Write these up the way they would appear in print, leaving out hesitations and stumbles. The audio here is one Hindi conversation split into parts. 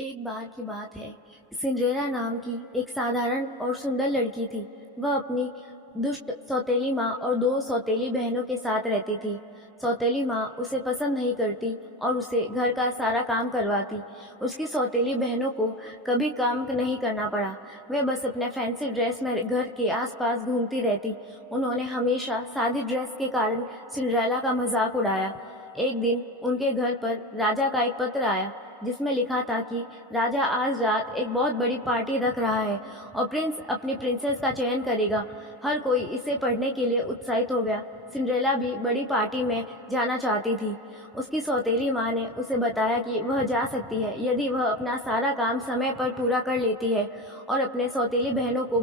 एक बार की बात है। सिंड्रेला नाम की एक साधारण और सुंदर लड़की थी। वह अपनी दुष्ट सौतेली माँ और दो सौतेली बहनों के साथ रहती थी। सौतेली माँ उसे पसंद नहीं करती और उसे घर का सारा काम करवाती। उसकी सौतेली बहनों को कभी काम नहीं करना पड़ा। वे बस अपने फैंसी ड्रेस में घर के आसपास घूमती रहती। उन्होंने हमेशा सादी ड्रेस के कारण सिंड्रेला का मजाक उड़ाया। एक दिन उनके घर पर राजा का एक पत्र आया जिसमें लिखा था कि राजा आज रात एक बहुत बड़ी पार्टी रख रहा है और प्रिंस अपनी प्रिंसेस का चयन करेगा। हर कोई इसे पढ़ने के लिए उत्साहित हो गया। सिंड्रेला भी बड़ी पार्टी में जाना चाहती थी। उसकी सौतेली माँ ने उसे बताया कि वह जा सकती है यदि वह अपना सारा काम समय पर पूरा कर लेती है और अपने सौतेली बहनों को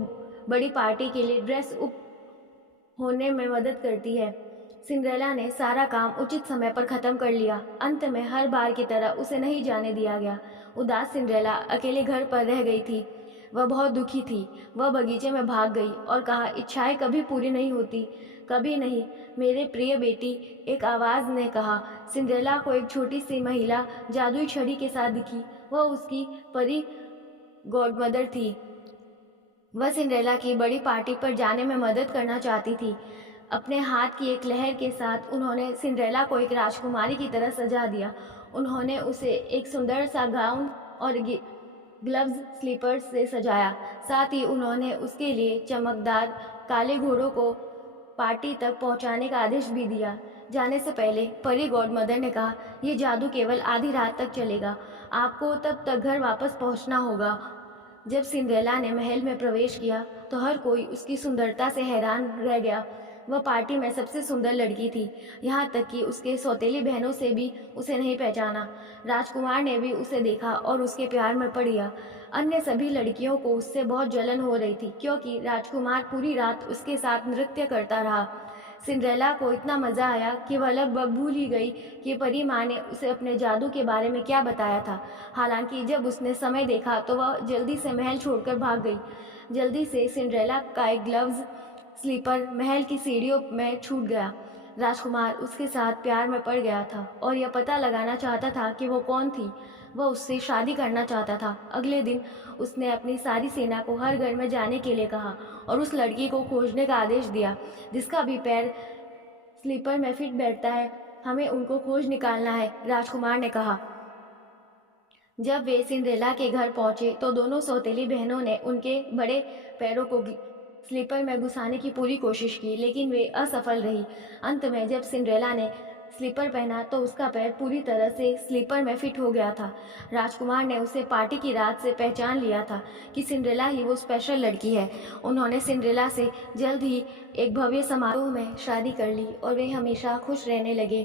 बड़ी पार्टी के लिए ड्रेस अप होने में मदद करती है। सिंड्रेला ने सारा काम उचित समय पर खत्म कर लिया। अंत में हर बार की तरह उसे नहीं जाने दिया गया। उदास सिंड्रेला अकेले घर पर रह गई थी। वह बहुत दुखी थी। वह बगीचे में भाग गई और कहा, इच्छाएं कभी पूरी नहीं होती। कभी नहीं मेरे प्रिय बेटी, एक आवाज़ ने कहा। सिंड्रेला को एक छोटी सी महिला जादुई छड़ी के साथ दिखी। वह उसकी परी गॉडमदर थी। वह सिंड्रेला की बड़ी पार्टी पर जाने में मदद करना चाहती थी। अपने हाथ की एक लहर के साथ उन्होंने सिंड्रेला को एक राजकुमारी की तरह सजा दिया। उन्होंने उसे एक सुंदर सा गाउन और ग्लव्स स्लीपर्स से सजाया। साथ ही उन्होंने उसके लिए चमकदार काले घोड़ों को पार्टी तक पहुंचाने का आदेश भी दिया। जाने से पहले परी गॉडमदर ने कहा, यह जादू केवल आधी रात तक चलेगा। आपको तब तक घर वापस पहुंचना होगा। जब सिंड्रेला ने महल में प्रवेश किया तो हर कोई उसकी सुंदरता से हैरान रह गया। वह पार्टी में सबसे सुंदर लड़की थी, यहाँ तक कि उसके सौतेली बहनों से भी उसे नहीं पहचाना। राजकुमार ने भी उसे देखा और उसके प्यार में पड़ गया। अन्य सभी लड़कियों को उससे बहुत जलन हो रही थी क्योंकि राजकुमार पूरी रात उसके साथ नृत्य करता रहा। सिंड्रेला को इतना मज़ा आया कि वह लगभग भूल ही गई कि परी माँ ने उसे अपने जादू के बारे में क्या बताया था। हालांकि जब उसने समय देखा तो वह जल्दी से महल छोड़कर भाग गई। जल्दी से सिंड्रेला का एक ग्लव्स स्लीपर महल की सीढ़ियों में छूट गया। राजकुमार उसके साथ प्यार में पड़ गया था और यह पता लगाना चाहता था कि वो कौन थी। वह उससे शादी करना चाहता था। अगले दिन उसने अपनी सारी सेना को हर घर में जाने के लिए कहा और उस लड़की को खोजने का आदेश दिया जिसका भी पैर स्लीपर में फिट बैठता है। हमें उनको खोज निकालना है, राजकुमार ने कहा। जब वे सिंड्रेला के घर पहुंचे तो दोनों सौतेली बहनों ने उनके बड़े पैरों को स्लीपर में घुसाने की पूरी कोशिश की, लेकिन वे असफल रही। अंत में जब सिंड्रेला ने स्लीपर पहना तो उसका पैर पूरी तरह से स्लीपर में फिट हो गया था। राजकुमार ने उसे पार्टी की रात से पहचान लिया था कि सिंड्रेला ही वो स्पेशल लड़की है। उन्होंने सिंड्रेला से जल्द ही एक भव्य समारोह में शादी कर ली और वे हमेशा खुश रहने लगे।